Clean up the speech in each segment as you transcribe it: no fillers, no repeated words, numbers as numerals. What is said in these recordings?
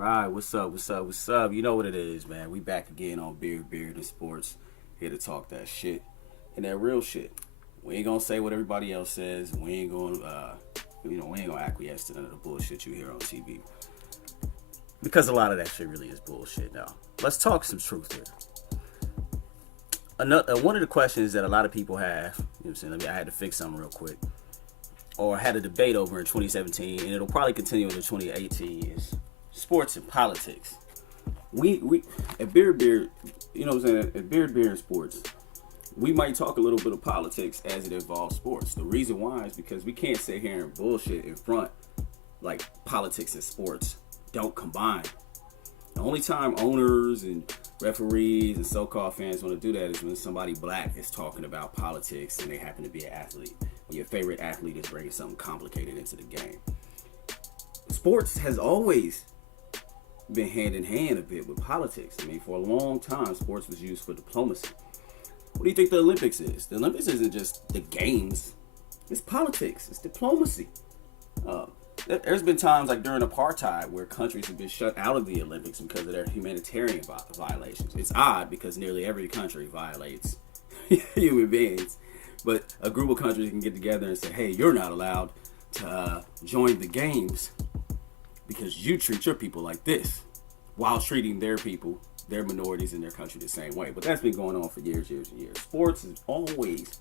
right. What's up? What's up? What's up? You know what it is, man. We back again on Beard and Sports. Here to talk that shit and that real shit. We ain't gonna say what everybody else says. We ain't gonna, we ain't gonna acquiesce to none of the bullshit you hear on TV. Because a lot of that shit really is bullshit now. Let's talk some truth here. One of the questions that a lot of people have, you know what I'm saying? I had to fix something real quick. Or had a debate over in 2017, and it'll probably continue into 2018, is sports and politics. We at Beard, you know what I'm saying, at Beard and Sports, we might talk a little bit of politics as it involves sports. The reason why is because we can't sit here and bullshit in front like politics and sports don't combine. The only time owners and referees and so-called fans want to do that is when somebody black is talking about politics and they happen to be an athlete. When your favorite athlete is bringing something complicated into the game. Sports has always been hand in hand a bit with politics. I mean, for a long time, sports was used for diplomacy. What do you think the Olympics is? The Olympics isn't just the games. It's politics. It's diplomacy. There's been times like during apartheid where countries have been shut out of the Olympics because of their humanitarian violations. It's odd because nearly every country violates human beings. But a group of countries can get together and say, hey, you're not allowed to join the games because you treat your people like this while treating their people, their minorities in their country the same way. But that's been going on for years and years. Sports has always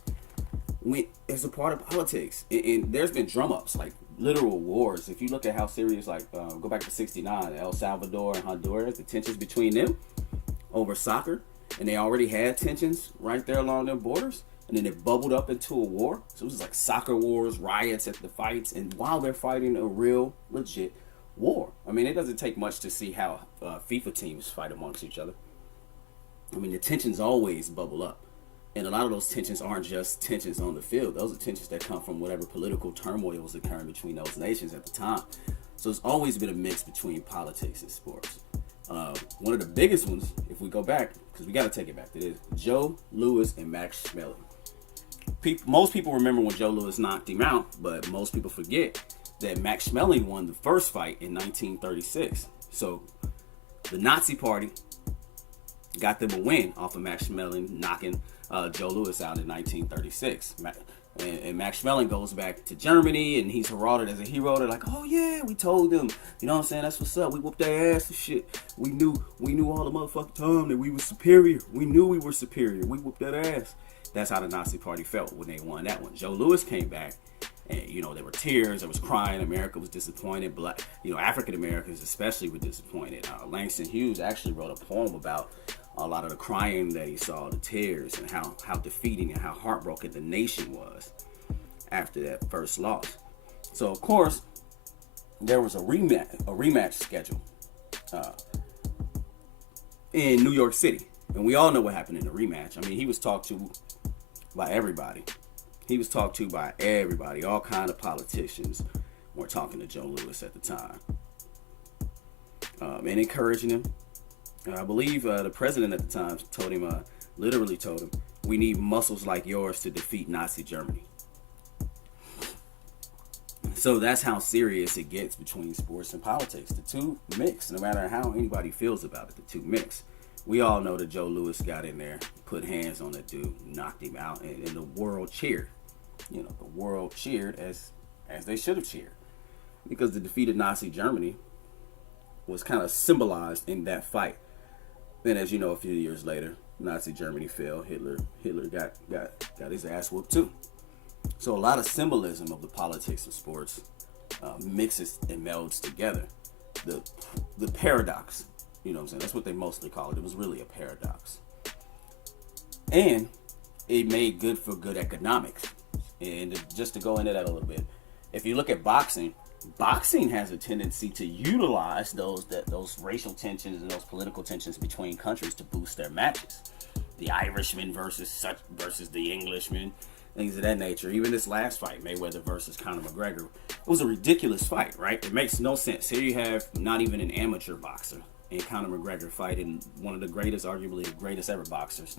went as a part of politics. And there's been drum ups, like literal wars. If you look at how serious, like go back to 69, El Salvador and Honduras, the tensions between them over soccer. And they already had tensions right there along their borders. And then it bubbled up into a war. So it was like soccer wars, riots at the fights. And while they're fighting a real, legit war. I mean, it doesn't take much to see how FIFA teams fight amongst each other. I mean, the tensions always bubble up. And a lot of those tensions aren't just tensions on the field. Those are tensions that come from whatever political turmoil was occurring between those nations at the time. So it's always been a mix between politics and sports. One of the biggest ones, if we go back, because we got to take it back to this, Joe Louis and Max Schmeling. Most people remember when Joe Louis knocked him out, but most people forget that Max Schmeling won the first fight in 1936. So the Nazi Party got them a win off of Max Schmeling knocking Joe Louis out in 1936. And Max Schmeling goes back to Germany and he's heralded as a hero. They're like, oh yeah, we told them. You know what I'm saying? That's what's up. We whooped their ass and shit. We knew all the motherfucking time that we were superior. We knew we were superior. We whooped that ass. That's how the Nazi Party felt when they won that one. Joe Louis came back, and there were tears, there was crying. America was disappointed. Black, African Americans especially were disappointed. Langston Hughes actually wrote a poem about a lot of the crying that he saw, the tears, and how defeating and how heartbroken the nation was after that first loss. So of course, there was a rematch scheduled in New York City, and we all know what happened in the rematch. I mean, he was talked to by everybody. He was talked to by everybody. All kind of politicians were talking to Joe Louis at the time and encouraging him. I believe the president at the time literally told him, we need muscles like yours to defeat Nazi Germany. So that's how serious it gets between sports and politics. The two mix, no matter how anybody feels about it, the two mix. We all know that Joe Louis got in there, put hands on that dude, knocked him out, and the world cheered. The world cheered as they should have cheered. Because the defeat of Nazi Germany was kind of symbolized in that fight. Then, as you know, a few years later, Nazi Germany fell. Hitler got his ass whooped too. So a lot of symbolism of the politics of sports mixes and melds together. The paradox. You know what I'm saying? That's what they mostly call it. It was really a paradox. And it made good for good economics. And just to go into that a little bit, if you look at boxing has a tendency to utilize those racial tensions and those political tensions between countries to boost their matches. The Irishman versus the Englishman, things of that nature. Even this last fight, Mayweather versus Conor McGregor, it was a ridiculous fight, right? It makes no sense. Here you have not even an amateur boxer and Conor McGregor fighting one of the greatest, arguably the greatest ever boxers.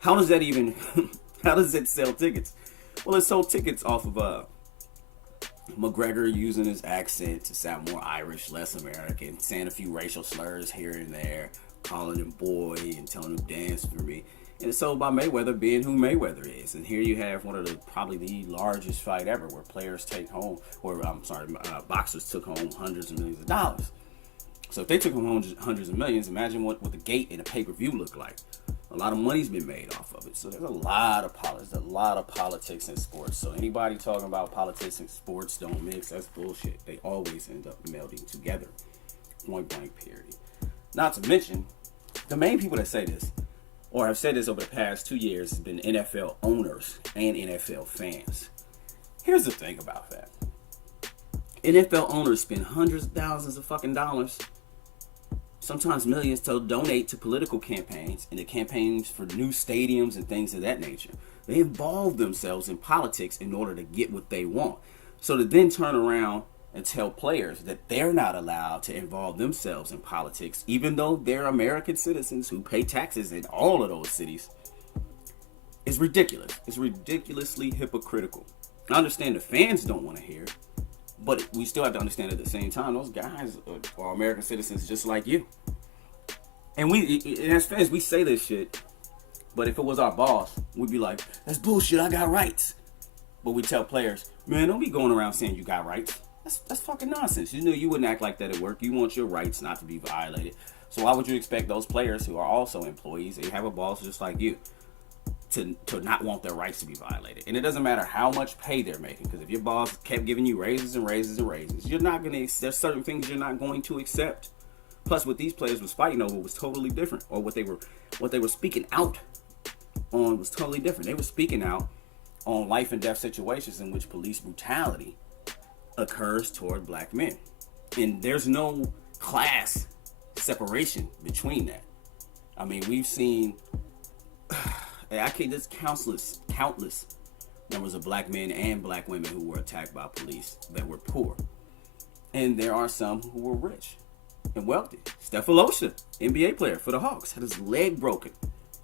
How does that sell tickets? Well, it sold tickets off of McGregor using his accent to sound more Irish, less American, saying a few racial slurs here and there, calling him boy and telling him dance for me. And it's sold by Mayweather being who Mayweather is. And here you have one of the probably the largest fight ever, where players take home, or I'm sorry, boxers took home hundreds of millions of dollars. So if they took home hundreds of millions, imagine what the gate and the pay-per-view look like. A lot of money's been made off of it. So there's a lot of politics in sports. So anybody talking about politics and sports don't mix, that's bullshit. They always end up melding together. Point blank period. Not to mention, the main people that say this, or have said this over the past 2 years, has been NFL owners and NFL fans. Here's the thing about that. NFL owners spend hundreds of thousands of fucking dollars, sometimes millions, to donate to political campaigns and the campaigns for new stadiums and things of that nature. They involve themselves in politics in order to get what they want. So to then turn around and tell players that they're not allowed to involve themselves in politics, even though they're American citizens who pay taxes in all of those cities, is ridiculous. It's ridiculously hypocritical. I understand the fans don't want to hear it, but we still have to understand at the same time, those guys are American citizens just like you. And as fans, we say this shit, but if it was our boss, we'd be like, that's bullshit, I got rights. But we tell players, man, don't be going around saying you got rights. That's fucking nonsense. You know you wouldn't act like that at work. You want your rights not to be violated. So why would you expect those players who are also employees, they have a boss just like you, to not want their rights to be violated? And it doesn't matter how much pay they're making, because if your boss kept giving you raises and raises and raises, you're not going to, there's certain things you're not going to accept. Plus, what these players was fighting over was totally different, or what they were speaking out on was totally different. They were speaking out on life and death situations in which police brutality occurs toward black men, and there's no class separation between that. I mean, we've seen there's countless numbers of black men and black women who were attacked by police that were poor, and there are some who were rich and wealthy. Stephalosha, NBA player for the Hawks, had his leg broken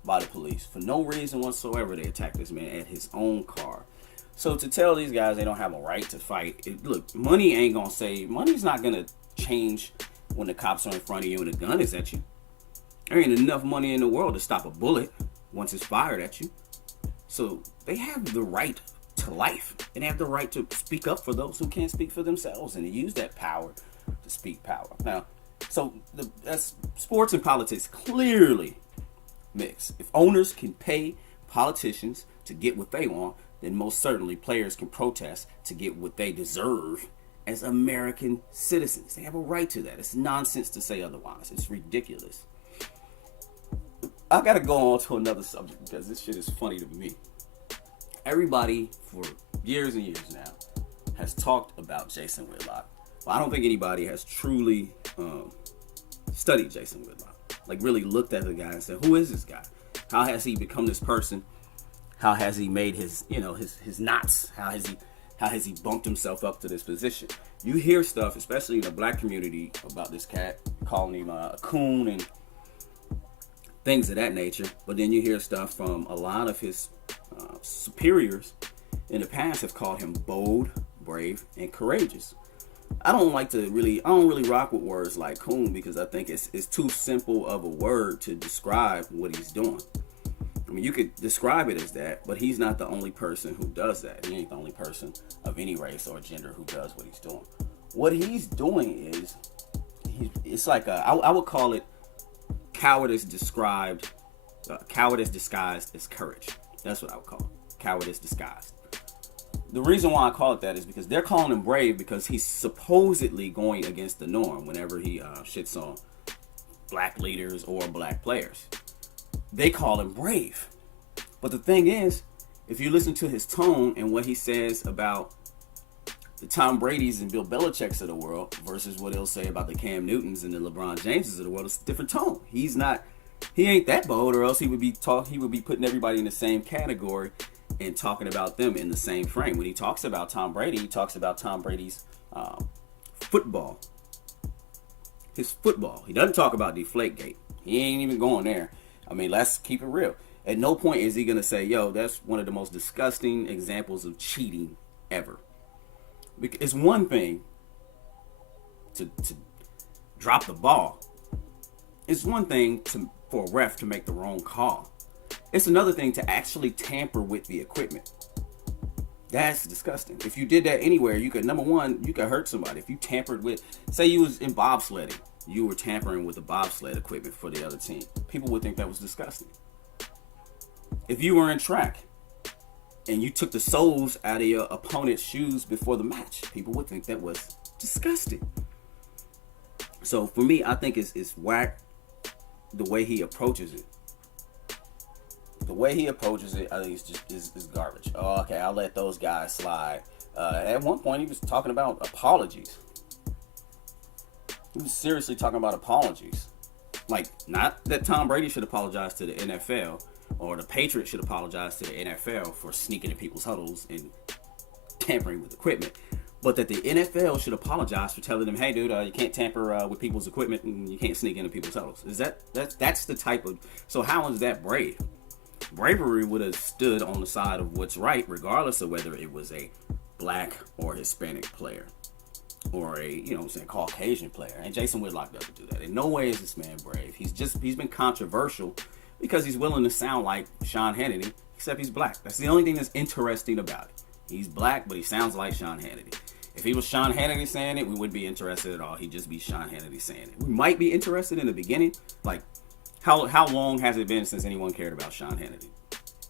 by the police for no reason whatsoever. They attacked this man at his own car. So to tell these guys they don't have a right to fight, look, money's not going to change when the cops are in front of you and the gun is at you. There ain't enough money in the world to stop a bullet once it's fired at you. So they have the right to life, and they have the right to speak up for those who can't speak for themselves, and to use that power to speak power. Now, that's sports and politics clearly mix. If owners can pay politicians to get what they want, then most certainly players can protest to get what they deserve as American citizens. They have a right to that. It's nonsense to say otherwise. It's ridiculous. I gotta go on to another subject because this shit is funny to me. Everybody for years and years now has talked about Jason Whitlock. Well, I don't think anybody has truly studied Jason Whitlock. Like really looked at the guy and said, who is this guy? How has he become this person? How has he made his knots? How has he bumped himself up to this position? You hear stuff, especially in the black community, about this cat, calling him a Coon and things of that nature. But then you hear stuff from a lot of his superiors in the past have called him bold, brave, and courageous. I don't really rock with words like Coon, because I think it's too simple of a word to describe what he's doing. I mean, you could describe it as that, but he's not the only person who does that. He ain't the only person of any race or gender who does what he's doing. What he's doing is, it's like I would call it cowardice disguised as courage. That's what I would call it. Cowardice disguised. The reason why I call it that is because they're calling him brave because he's supposedly going against the norm whenever he shits on black leaders or black players. They call him brave. But the thing is, if you listen to his tone and what he says about the Tom Brady's and Bill Belichick's of the world versus what he'll say about the Cam Newtons and the LeBron Jameses of the world, it's a different tone. He ain't that bold, or else he would be putting everybody in the same category and talking about them in the same frame. When he talks about Tom Brady, he talks about Tom Brady's football. His football. He doesn't talk about Deflategate. He ain't even going there. I mean, let's keep it real. At no point is he going to say, yo, that's one of the most disgusting examples of cheating ever. It's one thing to drop the ball. It's one thing for a ref to make the wrong call. It's another thing to actually tamper with the equipment. That's disgusting. If you did that anywhere, you could, number one, you could hurt somebody. If you tampered with, say you was in bobsledding, you were tampering with the bobsled equipment for the other team. People would think that was disgusting. If you were in track and you took the soles out of your opponent's shoes before the match, people would think that was disgusting. So for me, I think it's whack the way he approaches it. The way he approaches it, I think is garbage. Oh, okay, I'll let those guys slide. At one point, he was talking about apologies. He was seriously talking about apologies. Like, not that Tom Brady should apologize to the NFL or the Patriots should apologize to the NFL for sneaking in people's huddles and tampering with equipment, but that the NFL should apologize for telling them, hey, dude, you can't tamper with people's equipment and you can't sneak into people's huddles. That's the type of... So how is that brave? Bravery would have stood on the side of what's right, regardless of whether it was a black or Hispanic player or a, Caucasian player. And Jason Whitlock doesn't do that. In no way is this man brave. He's been controversial because he's willing to sound like Sean Hannity, except he's black. That's the only thing that's interesting about it. He's black, but he sounds like Sean Hannity. If he was Sean Hannity saying it, we wouldn't be interested at all. He'd just be Sean Hannity saying it. We might be interested in the beginning, like, How long has it been since anyone cared about Sean Hannity?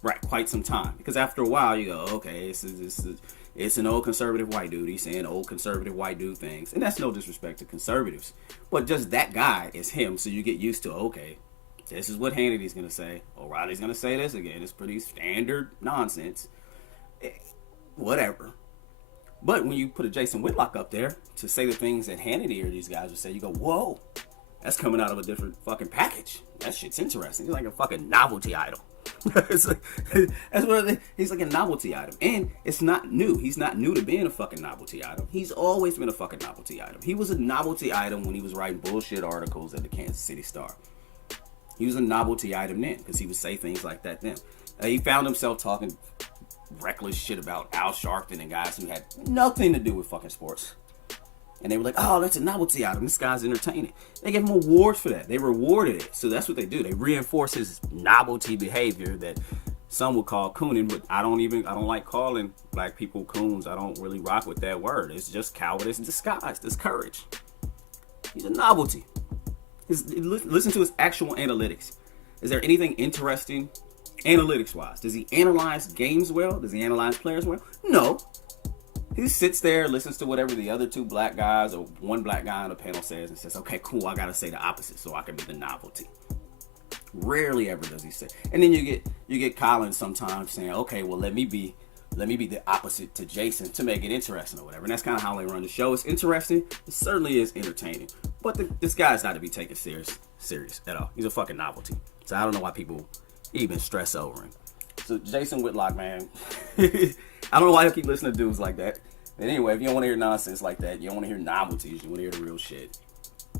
Right, quite some time. Because after a while, you go, okay, it's an old conservative white dude. He's saying old conservative white dude things. And that's no disrespect to conservatives. But just that guy is him, so you get used to, okay, this is what Hannity's going to say. O'Reilly's going to say this again. It's pretty standard nonsense. Whatever. But when you put a Jason Whitlock up there to say the things that Hannity or these guys would say, you go, whoa, that's coming out of a different fucking package. That shit's interesting. He's like a fucking novelty item. He's like a novelty item. And it's not new. He's not new to being a fucking novelty item. He's always been a fucking novelty item. He was a novelty item when he was writing bullshit articles at the Kansas City Star. He was a novelty item then because he would say things like that then. He found himself talking reckless shit about Al Sharpton and guys who had nothing to do with fucking sports. And they were like, oh, that's a novelty item. This guy's entertaining. They gave him awards for that. They rewarded it. So that's what they do. They reinforce his novelty behavior that some would call cooning, but I don't like calling black people coons. I don't really rock with that word. It's just cowardice disguised. It's courage. He's a novelty. Listen to his actual analytics. Is there anything interesting analytics-wise? Does he analyze games well? Does he analyze players well? No. He sits there, listens to whatever the other two black guys or one black guy on the panel says and says, okay, cool, I gotta say the opposite so I can be the novelty. Rarely ever does he say. And then you get Colin sometimes saying, okay, well, let me be the opposite to Jason to make it interesting or whatever. And that's kind of how they run the show. It's interesting. It certainly is entertaining. But this guy's not to be taken serious at all. He's a fucking novelty. So I don't know why people even stress over him. So Jason Whitlock, man, I don't know why I keep listening to dudes like that. And anyway, if you don't want to hear nonsense like that, you don't want to hear novelties, you want to hear the real shit.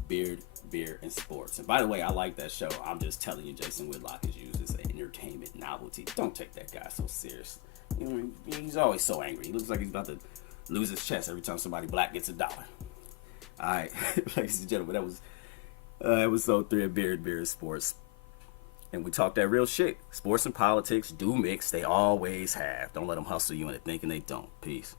Beard, beer, and sports. And by the way, I like that show. I'm just telling you, Jason Whitlock is used as an entertainment novelty. Don't take that guy so serious. He's always so angry. He looks like he's about to lose his chest every time somebody black gets $1. All right, ladies and gentlemen, that was episode 3 of Beard, Beer, and Sports. And we talk that real shit. Sports and politics do mix. They always have. Don't let them hustle you into thinking they don't. Peace.